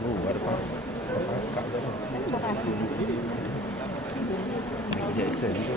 Oh, ada apa? Michael Jackson tu.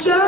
just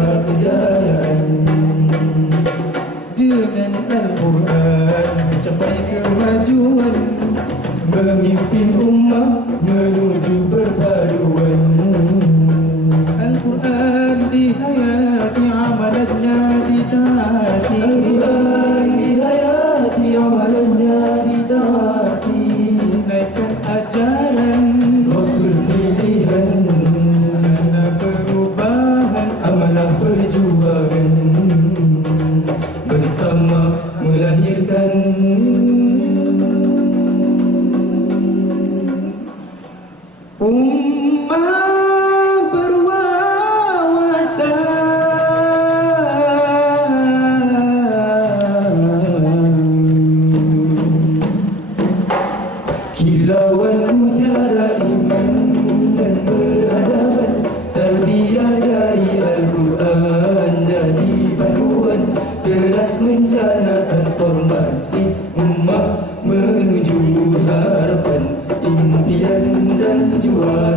pemimpin umat menuju perpaduan Al-Quran di dihayati amalannya ditaati Al-Quran di dihayati amalannya ditaati world.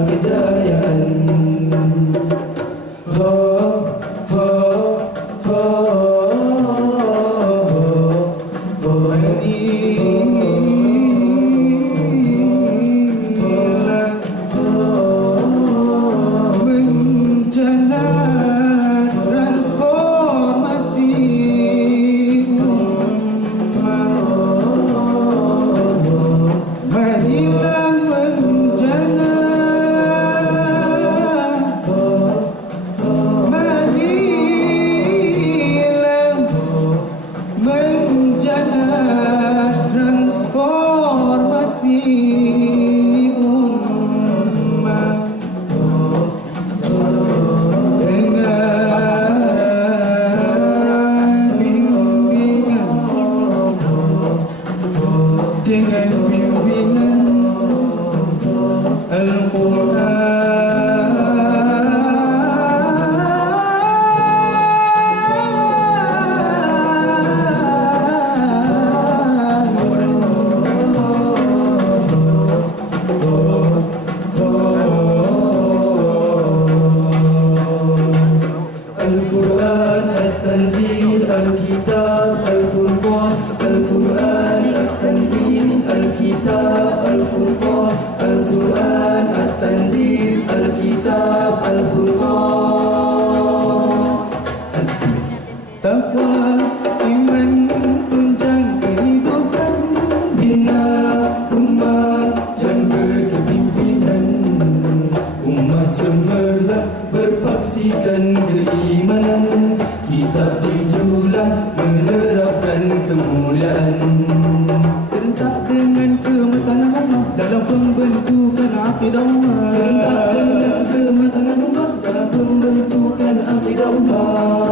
ang tigaw pa.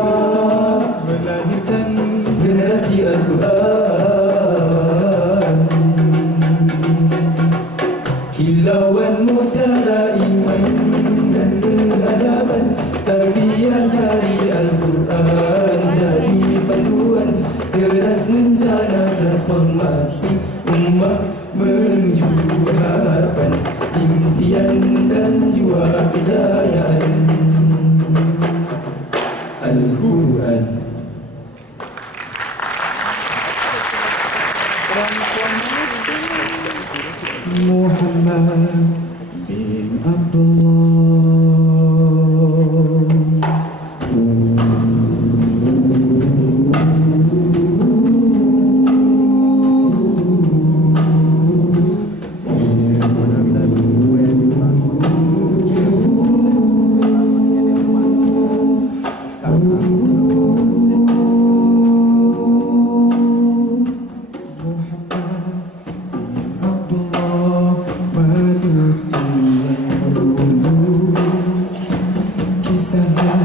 Mr. here.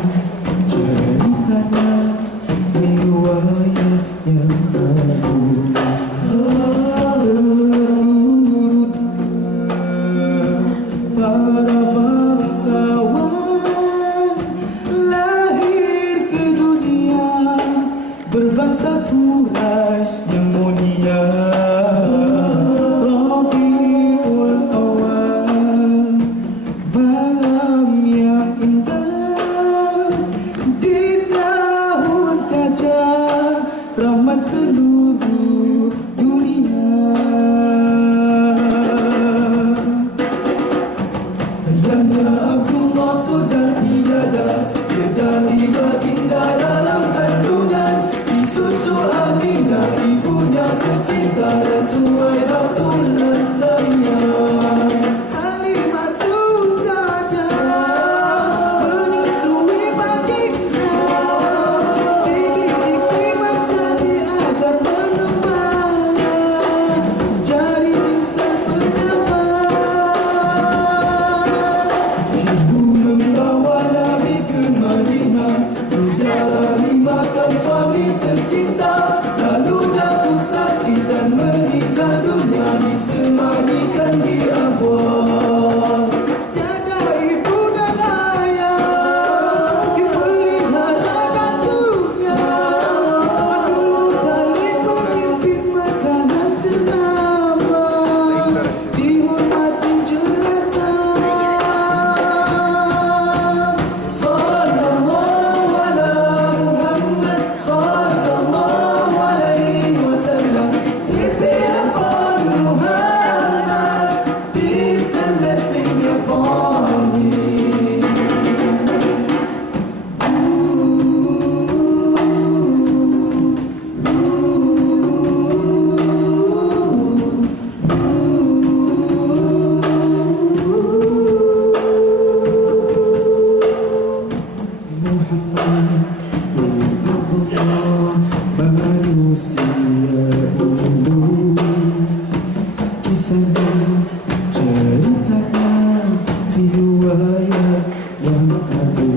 I am one.